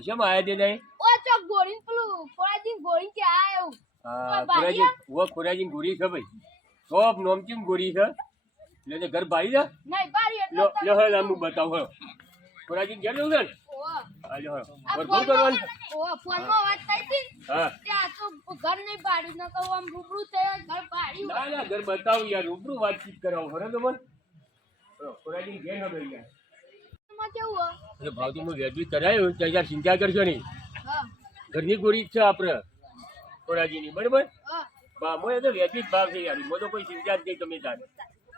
શેમ આયા તે નહીં ઓ ચોક ગોળીન પેલું ખોરાજી ગોળીન કે આયો ખોરાજી ગોરી છે ભાઈ સોપ નોમચીમ ગોરી છે એટલે ઘર ભાઈ છે નહીં બારી એટલે લો હવે હું બતાવું ખોરાજી ઘેર જવું છે ને આજો ભરપૂર કરવાનું ઓ ફોનમાં વાત થઈ હતી હા ત્યાં તો ઘર નહીં બાડ્યું ન તો આમ રૂબરૂ થયો ઘર બાડ્યું ના ના ઘર બતાવું યાર રૂબરૂ વાતચીત કરાવો બરાબર મને ખોરાજી ઘેર હવે યાર માં કેવું એટલે ભાવથી હું વેચવી કરાયું ત્યાં યાર ચિંતા કરશો નહીં હા ઘરની ગોરી જ છે આપણે ખોરાજીની બરાબર હા ભાવ એ તો વેચવી જ ભાવ છે યાર એમાં તો કોઈ ચિંતા જ નહીં તમે તાર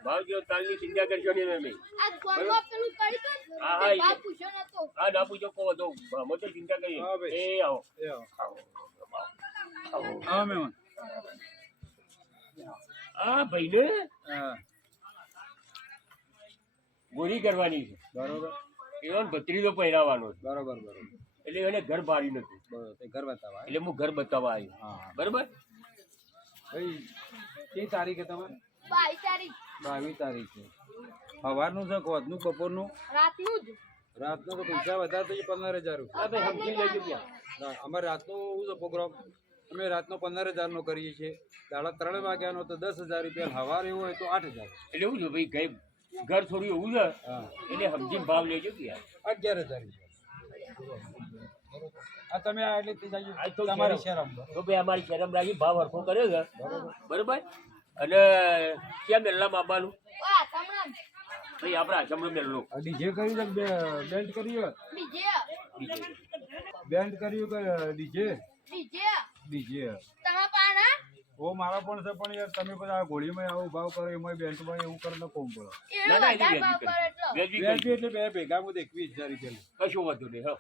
ભાવ જો તાલની ચિંતા કરશો નહીં અમે આ ફોનમાં પેલું કરી તો હા હા વાત પૂછ્યો નતો હા ના પૂછો કહો તો અમે તો ચિંતા કરીએ એ આવો હા મેમન આ ભાઈને હા ગોળી કરવાની છે બરોબર એનો ભત્રીજો પહેરાવાનો છે બરોબર બરોબર એટલે એને ઘર ભારી નથી બરોબર તે ઘર બતાવા એટલે હું ઘર બતાવવા આવ્યો હા બરાબર ભાઈ કઈ તારીખે તમારે 22 તારીખ 22 તારીખે સવારનું છે કોદનું બપોરનું રાતનું જ રાતનું તો પૈસા વધારે તો 15000 હા ભાઈ સમજી લેજો ક્યાં અમારે રાતનો શું છે પ્રોગ્રામ અમે રાતનો 15000 નો કરીએ છીએ દાડા 3 વાગ્યાનો તો 10000 રૂપિયા સવારે એવું હોય તો 8000 એટલે એવું છે ભાઈ કઈ ઘર થોડું એવું છે હા એટલે સમજીને ભાવ લેજો કે યાર 11000 આ તમે આ એટલે આ તો તમારી શરમ તો ભાઈ અમારી શરમ રાખી ભાવ હરખો કર્યો છે બરોબર અને ક્યાં મેળામાં આવવાનું આ તમણામ ભાઈ આપણે આચમનો મેળો ડીજે કર્યું કે બેન્ડ કર્યું ડીજે બેન્ડ કર્યું કે ડીજે ડીજે ડીજે તમારા પાના ઓ મારા પણ છે પણ યાર તમે બધા ગોળીમાં આવો ભાવ કરો એમાં બેન્ટમાં એવું કરીને કોમ પડો એનો વધારે ભાવ કરે એટલો બેન્ડ એટલે બે ભેગા માં 21000 રૂપિયા કશું વાંધો નહીં હા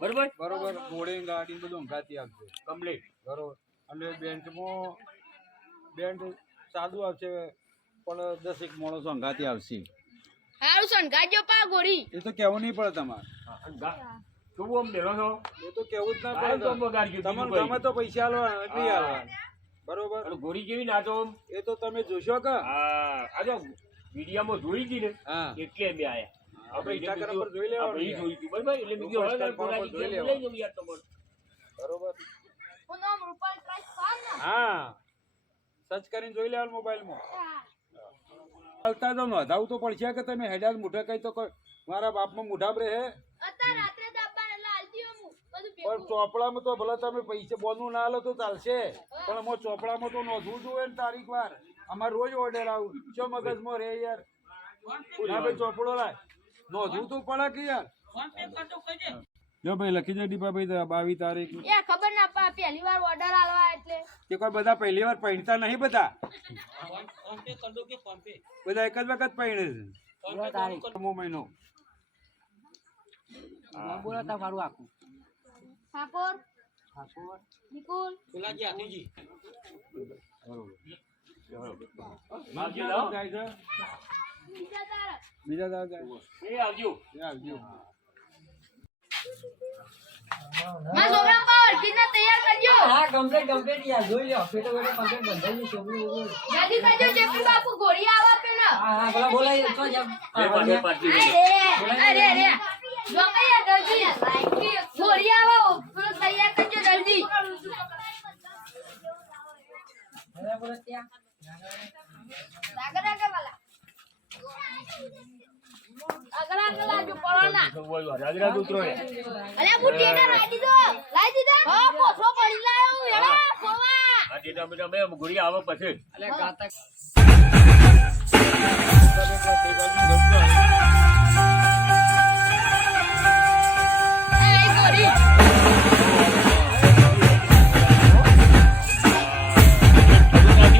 બરોબર બરોબર ગોળી ગાડી બધું અંગાતી આપશે કમ્પ્લીટ બરોબર અને બેન્ટમાં બેન્ડ સાદું આવશે પણ 10 એક માણસો અંગાતી આવશે હારું સંગાજો પા ગોળી એ તો કેવું નહીં પડે તમારે શું આમ મેળો છો એ તો કેવું જ ના આ તો પડે બગાડ્યું તમારે ગમે તો પૈસા આલવાના નહીં આલવાના બરોબર અને ગોળી કેવી નાતો એ તો તમે જોશો કે હા આ તો વિડીયામાં જોઈ હતી ને હા એટલે બે આયા આપણે ઇન્સ્ટાગ્રામ પર જોઈ લેવાનું આપણે જોઈ હતી બરાબર એટલે બીજો હવે જોઈ લઈ લેવાનું. જવું યાર તમારે બરોબર હું નામ રૂપાલ પ્રાઇસ પાન ને હા સર્ચ કરીને જોઈ લેવાનું મોબાઈલમાં ચાલતા જાવ નોંધાવું તો પડશે કે તમે હેડાલ મુઠે કઈ તો મારા બાપમાં મુઠા રે હે અત્યારે રાત્રે દાબા એટલે આલતી હું બધું પણ ભેગું ચોપડામાં તો ભલે તમે પૈસા બોનું ના લો તો ચાલશે પણ અમારે ચોપડામાં તો નોંધવું જોઈએ ને તારીખ વાર અમારે રોજ ઓર્ડર આવું ચો મગજમાં રે યાર ના ભાઈ ચોપડો લાય નોંધવું તો પડે કે યાર જો ભાઈ લખી દે દીપાભાઈ 22 તારીખ એ ખબર ના પા પહેલી વાર ઓર્ડર આલવા એટલે કે કોઈ બધા પહેલી વાર પહેણતા નહીં બધા બધા એક જ વખત પહેણે છે મહિનો ઠાકોર નિકુલ બીજા તારા બીજા દાદા જાય એ આવજો એ આવજો માં સોના પાવર કિના તૈયાર કરજો હા કમ્પ્લીટ યાર જોઈ લો ફેટો ફેટો કમ્પ્લીટ બંધાઈ છોકરી જલ્દી કરજો જેપી બાપુ ઘોડી આવા પેલા હા બોલા બોલા તો જમ એ પાછી અરે જો કયા જલ્દી ઘોડી આવો પેલો તૈયાર કરજો જલ્દી બોલા ત્યાં આગળ વાલા આગળ લાજો પરોના રાજરા ઉતરો ને અલે બુટી ને લાઈ દીધો હા પોછો પડી લાયો એડા ખોવા આ ટેટા બેટા બે ગોળી આવે પછી અલે ગાતા એ ગોરી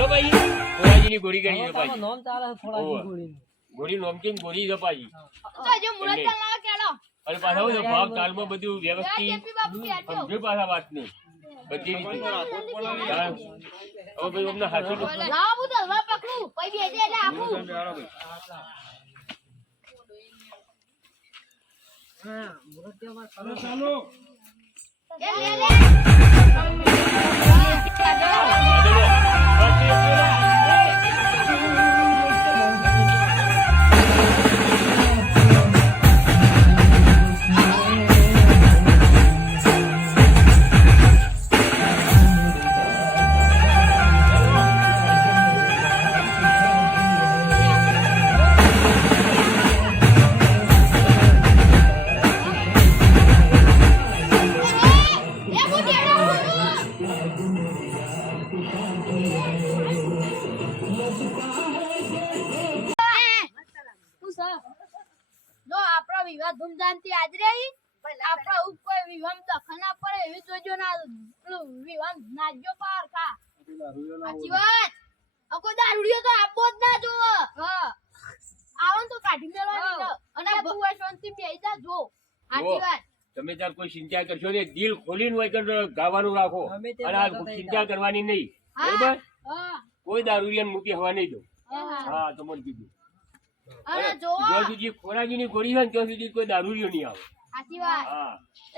ભાઈ ગોળી કરી છે ભાઈ નોમ ચાલે થોડા ગોળી ગોળી નોમકીન ગોળી છે ભાઈ તો જો મુરત લાવ કેડો અને પાછા હું ભાગ તાલમાં બધું એ વ્યવસ્થિત જેપી બાપુ કેડો સમજો પાછા વાત નહીં બધી રીતે હવે ભાઈ અમને હાથું લાવ બુદલ વા પકડું પઈ બેજે એટલે આપું હા મુરત માં ચાલો એ લે બાપુ ટેડો જો આપણો વિવાહ ધૂમધામથી આજરે આપણા ઉપર કોઈ વિવાહ દખલ ના પડે એવી જોજો ના પેલું વિવાહ નાજો પાર કા સાચી વાત આ કોઈ દારૂડિયો તો આપો જ ના જોવો હા આવો ને તો કાઢી મેળવાની અને બુઆ શાંતિ બેહી જા જો સાચી વાત તમે તાર કોઈ ચિંતા કરશો ને દિલ ખોલીને હોય કે ગાવાનું રાખો અમે તે અને આ વાત હતા ચિંતા કરવાની નહીં હા બરોબર હા કોઈ દારૂડિયાને મૂકી હવા નહીં દો હા હા તમને કીધું અને જો જ્યાં સુધી ખોરાજીની ગોળી હોય ને ત્યાં સુધી કોઈ દારૂડિયો નહીં આવે સાચી વાત હા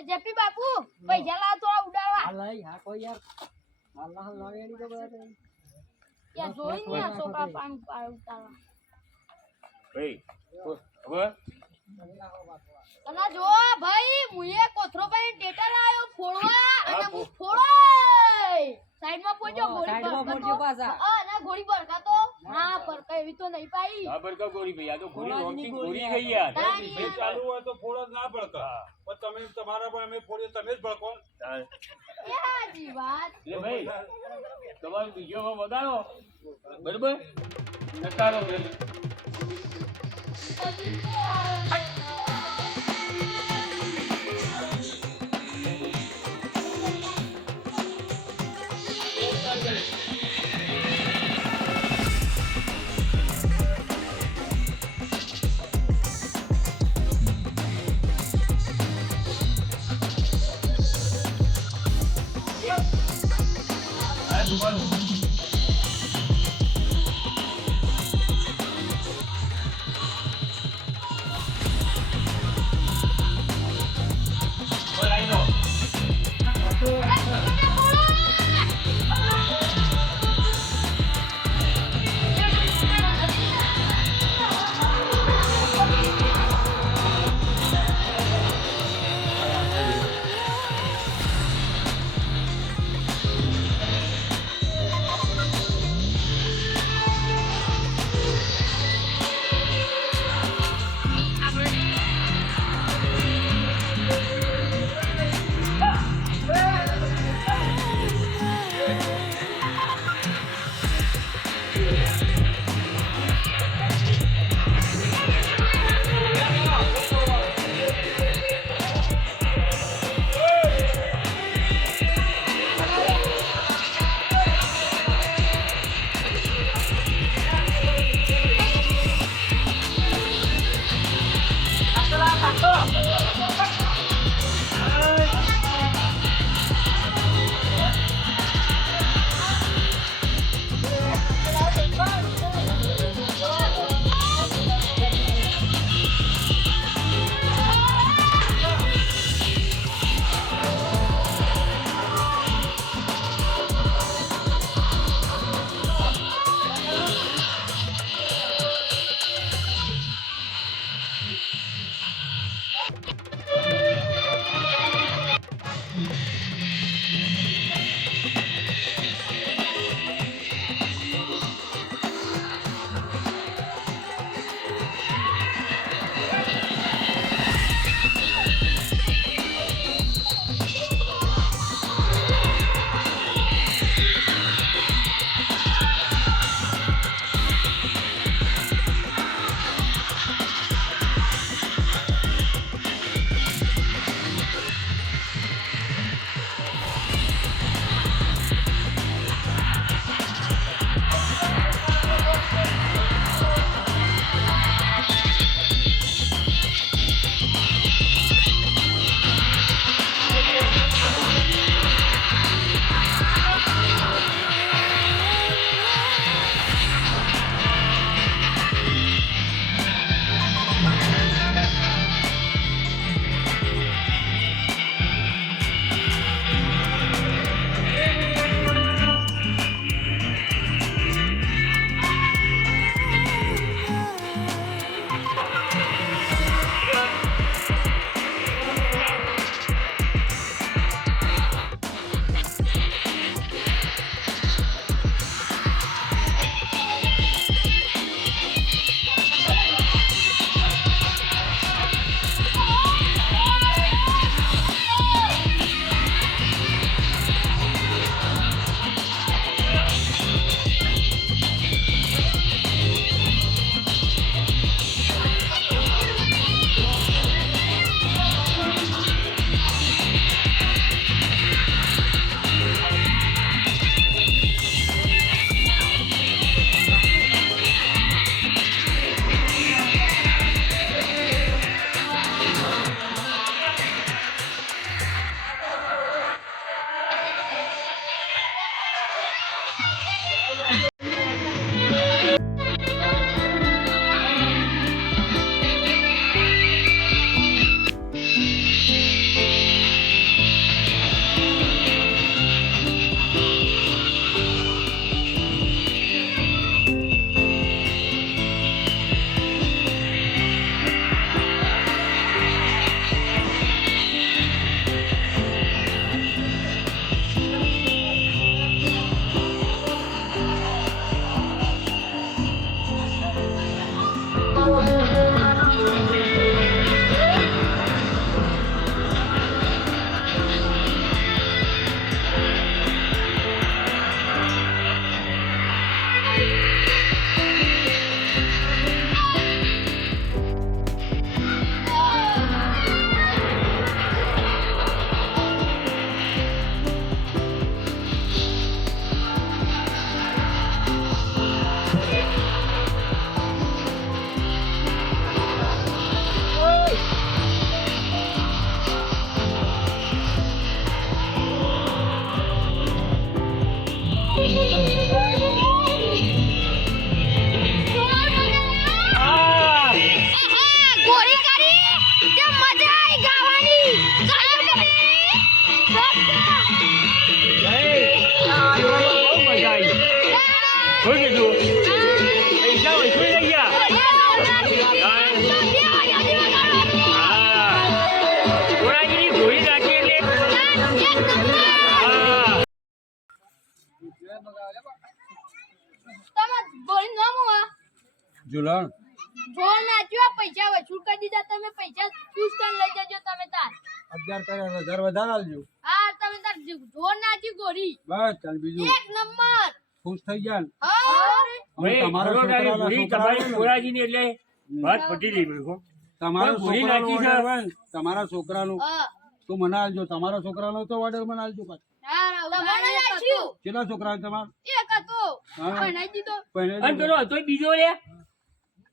જેપી બાપુ પૈસા લાવ થોડા ઉડાડવા હાલ લઈ, હા કોઈ યાર હાલ લાવે એની તો બધા યા જોઈ ને આ છોકરા પાણી પાડ ઉતારવા ભાઈ હવે અને જો ભાઈ મુએ કોથરો ભાઈ ડેટા લાવ્યો ફોડવા અને હા, હું ફોડો સાઈડમાં પોજો ગોળી સાઈડમાં ભરકા પોડજો તો પાછા. હા ના ગોળી ભરકા તો ના ભરકા એવી તો નહીં પાઈ આ બરકા ગોળી ભાઈ આ તો ગોળી ખોરાજીની નોમથી ગોળી ગોળી ગઈ યાર તારી એ ચાલુ હોય તો ફોડો જ ના ભડકા પણ તમે તમારા પણ અમે ફોડીએ તમે જ ભડકો હા. એ હાજી વાત એટલે ભાઈ તમારો બીજો વધારો બરોબર નકારો ગોળી કરી તે મજા આવી ગાવાની ચાલો શું કીધું પૈસા વસૂલ થઈ ગયા કોરાજીની ગોળી રાખી એટલે તમે ગોળી ન મુવા જુલણ જો નાચ્યો પૈસા વસૂલ કરી દીધા તમે પૈસા ખુશ કરી લઈ જજો તમે તાર 11 કર્યા 1000 વધારે આલજો હા તમે તાર જો નાચી ગોળી બસ ચાલ બીજું એક નંબર ખુશ થઈ ગયા ને હા ભાઈ તમારો કોરોનાની છોકરાનો ગોળી તમારી કોરાજીની એટલે વાત પટી લીધી હો તમારો ગોળી છોકરાનો નાખી છે. order હોય ને, તમારા છોકરાનું હા તો મને આલજો તમારા છોકરાનો તો ઓર્ડર મને આલજો પાછો તમારે નાચ્યું કેટલા છોકરા છે તમારા એક હતો હા. ભણાઈ દીધો પહેલે અને પેલો હતોય બીજો લે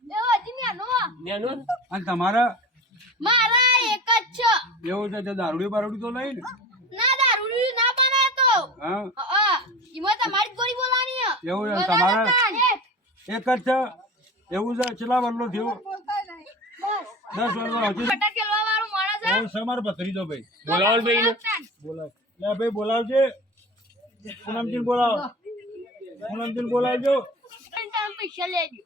એવો હજી નાનો નેનો અને તમારા મારા એક જ છે એવું છે તે દારૂડી બારૂડી તો નહીં ને ના દારૂડી ના બનાય તો હા હા ઈમાં તમારી જ ગોળી બોલાની છે એવું છે બોલાવો તમારા તાન. એક જ છે એવું છે કેટલા વર્ષનો થયો 10 વર્ષનો હજી ફટા ખેલવા વાળો માણસ છે બહુ છે મારો ભત્રીજો ભાઈ બોલાવો ભાઈ ને બોલાવ લે ભાઈ બોલાવજે પૂનમજીને બોલાવો પૂનમજીને બોલાવજો તમે પૈસા લેજો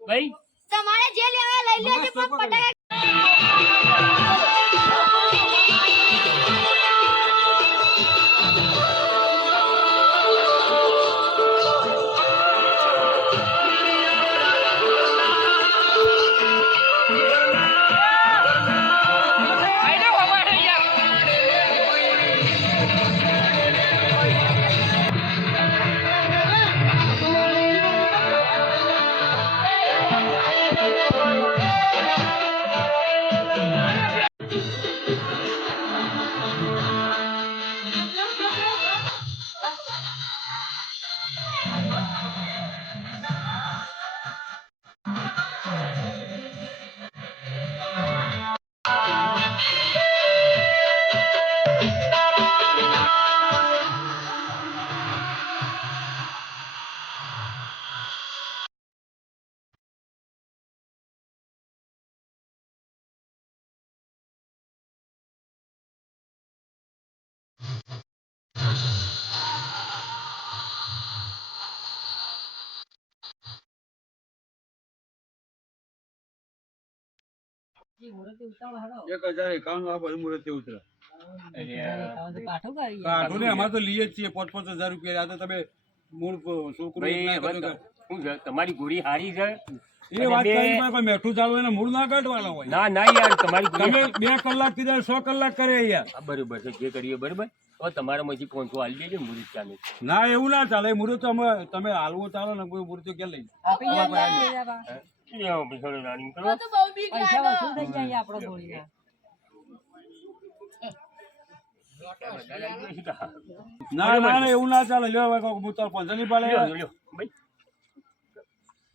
ભાઈ તમારે જે લેવા લઈ લેજો પણ ફટાકા એક 1051 આ બધું મુહૂર્તે ઉતરે કાઢો ને અમારે તો લઈએ જ છીએ 5-5 હજાર રૂપિયા આ તો તમે મૂળ છોકરું ભાઈ ના હવે કરતો શું છે તમારી ગોળી હારી છે એ વાત કરી પણ કોઈ મેઠું ચાલુ એને મૂળ ના કાઢવાનો હોય ના ના યાર તમારી ગોળી તમે 2 કલાક થી 100 કલાક કરે યાર આ બરોબર છે જે કરીએ બરોબર હવે તમારામાંથી 500 આલી દેજો મુરીદ ચાલે ના એવું ના ચાલે મુહૂર્ત અમે તમે હાલવો ચાલો ને કોઈ મુહૂર્ત ક્યાં લઈ લેવો પૈસા રાણી કરો તો બહુ બીક લાગે ના ના ના એવું ના ચાલે લ્યો હવે હું તાર 500 ની પાલે લ્યો, લ્યો. ભાઈ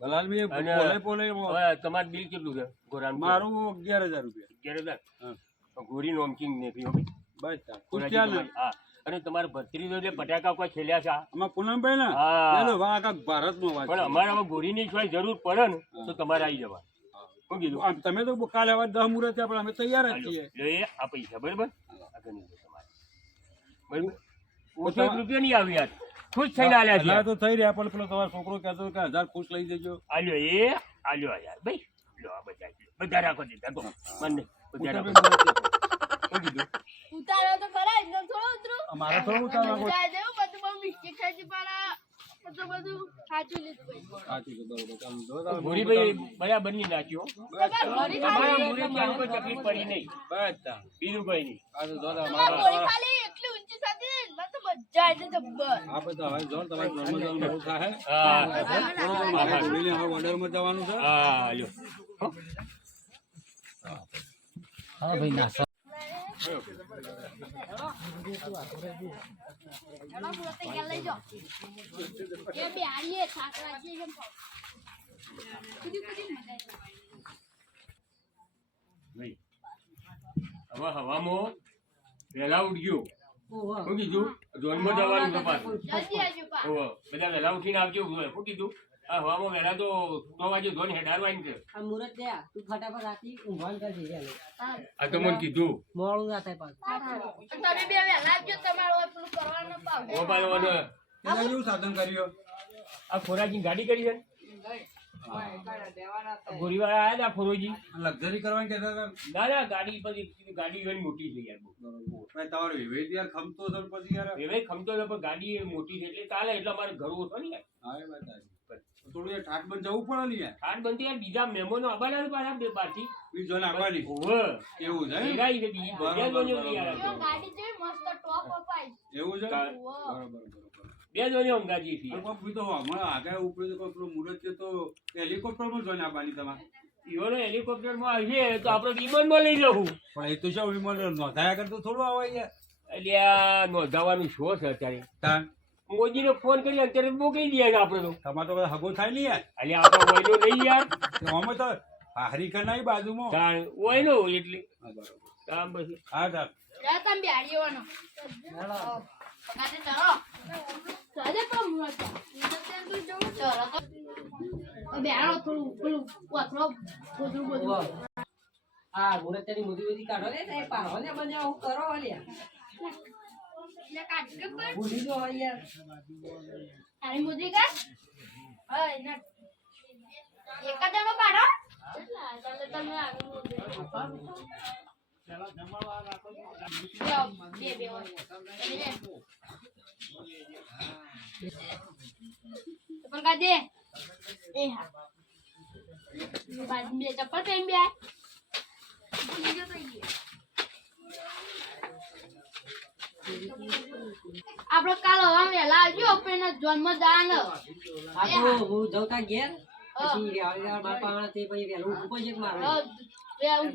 ભલાલભાઈ અને પોલે પોલે હવે તમારું બિલ કેટલું છે ગોરાનું મારું 11000 રૂપિયા 11,000 ગોરી નોમકીંગ નીકળી હો ભાઈ બસ ખુશ થયા ને હા અને તમારા ભત્રીજો એટલે પટાકા કોઈ ખેલ્યા છે આ? આમાં પૂનમભાઈ ને હા. પેલો આખા ભારતમાં વાત પણ અમારે હવે ગોરીની કોઈ જરૂર પડે ને તો તમારે આવી જવા શું કીધું આમ તમે તો કાલે હવે 10 મુહૂર્ત થયા પણ અમે તૈયાર જ છીએ લો એ આ પૈસા બરાબર આગળ નહીં તમારે બરાબર ઓછો એક રૂપિયો નહીં આવી યાર ખુશ થઈને આલ્યા છે ના તો થઈ રહ્યા પણ પેલો તમારો છોકરો કહેતો કે 1000 ખુશ લઈ જજો આલ્યો એ આલ્યો આ યાર ભાઈ લો આ બધા રાખો દીધા તો મને બધા રાખો શું કીધું ઉતારો તો ખરા એકદમ થોડો ઉતરો અમારે થોડું ચાલવા જાય દેવું બધું બહુ મિસ્ટેક થઈ છે પણ તો બધું સાચું લીધું ભાઈ સાચું છે બરોબર ચાલો જો તમે ગોરીભાઈ બરાબર નહીં નાખ્યો ગોળી તમારા મુરે ત્યાં કોઈ તકલીફ પડી નહીં બસ તા બીજું કોઈ નહીં આ તો જો તમારી ગોળી ખાલી એટલી ઊંચી થતી મને તો મજા આવી છે જબ્બર આપણે તો હવે જો તમારે ઘરમાં જવાનું બહુ થાય હા મારે ઘોડીને હવે ઓર્ડરમાં જવાનું છે હા આલ્યો હો. એનો પોતે કે લઈ જાઓ એ બેહાડીએ છાકરા છે એમ કુદી કુદી મજા ભાઈ હવે હવામાં વહેલા ઉઠ્યો શું કીધું જોનમાં જવાનું છે પાછું જલ્દી આવજો પા ઓહો, બધા વહેલા ઉઠીને આવજો ફૂટી તું આ હવામાં વહેલા તો 9 વાગે ધોન હેડારવાની છે આ મુરત લ્યા તું ફટાફટ રાતી ઊંઘવાનું કરજે યાર. આ તો મને કીધું મોડું ના થાય પાછું. તમે બે વહેલા આવજો તમારે હવે પેલું કરવાનું પાવ ઓ ભાઈ ઓને એના જેવું સાધન કર્યો આ ખોરાકની ગાડી કરી છે ને? ગોરીવાળા આયા હતા ફોરોજી લક્ઝરી કરવાની કહેતા હતા ના ના ગાડી પછી ગાડી ઘણી મોટી છે યાર બહુ. ભાઈ તમારો વિવેક યાર ખમતો હતો ને પછી યાર હવે ખમતો હતો પણ ગાડી એ મોટી છે એટલે ચાલે એટલે અમારે ઘર ઓછો ને યાર હા એ વાત સાચી. થોડું યાર ઠાઠ બંધ જવું પડે ને યાર ખાટ બનતી યાર બીજા મહેમાનો આવવાના છે પાછા બે બારથી બીજ જોને આવવાની ઓહો એવું છે એમ? એરાઈ છે બીજી બધા બરોબર, જોડે યાર આ તો. ગાડી જેવી મસ્ત ટોપ અપાય એવું છે કા- બરોબર. બે જોડે ઊંઘાજી છીએ પણ કોઈ તો હમણાં આગળ ઉપર તો કોઈ પેલું મુરત છે તો હેલિકોપ્ટરમાં જોઈને આવવાની તમારે ઈવોનો હેલિકોપ્ટરમાં આવીએ તો આપણે વિમાનમાં લઈ જવું પણ એ તો શું વિમાન નોંધાયા કરતો થોડું આવે યાર એટલે આ નોંધાવાનું શો છે અત્યારે તાન મોદીને ફોન કરી અત્યારે મોકલી દઈએ છે આપણે તો તમારે તો હગો થાય નહીં યાર એટલે આપણો વયનો નહીં યાર તો અમે તો હારી કરના બાજુમાં તાણ વયનો એટલે હા, બરોબર. કામ પછી હા તાર જા તમે બે હાડીઓનો પગાતે ચલો ચાલે પણ મુરત ચલો તો બે હાડો થોડું પેલું કોથળો ગોદરું બધું આ મુરત ની મુદી કાઢો ને તે પાડો ને બને હું કરો લ્યા. એટલે કાઢી કે પણ ભૂલી જો યાર. તારી મુદ્રી કા હય ના એક જ જણો કાઢો ચાલે તમે આવી મુદ્રી બે બે હોય ચપ્પલ કાઢે એ હા બાદ બે ચપ્પલ પહેરી બે આપડે કાલ હવા વહેલા આવજો પેલા જન્મ દાન આ તો હું જઉં તા ઘેર પછી રેવાડી બાપા આણા તે પછી વહેલું ઉઠવું પડશે કે મારે.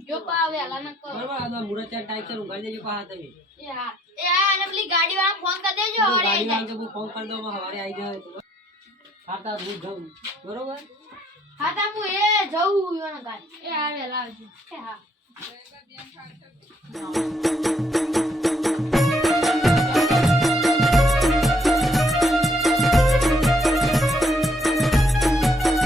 જો પા વહેલા ના કરો બરોબર આ મુરત ટાઈપ સર ઊંઘાડી દેજો પાછા તમે. એ હા અને પેલી ગાડી વાળા ફોન કરી દેજો તો હવારે ગાડી આઈ વાળાને તો હું ફોન કરી દઉં સવારે આવી જાય તો. હા તાર હું જાઉં બરોબર. હા તા હું એ જવું ઈવન ગાડી એ હા વહેલા આવજો એ હા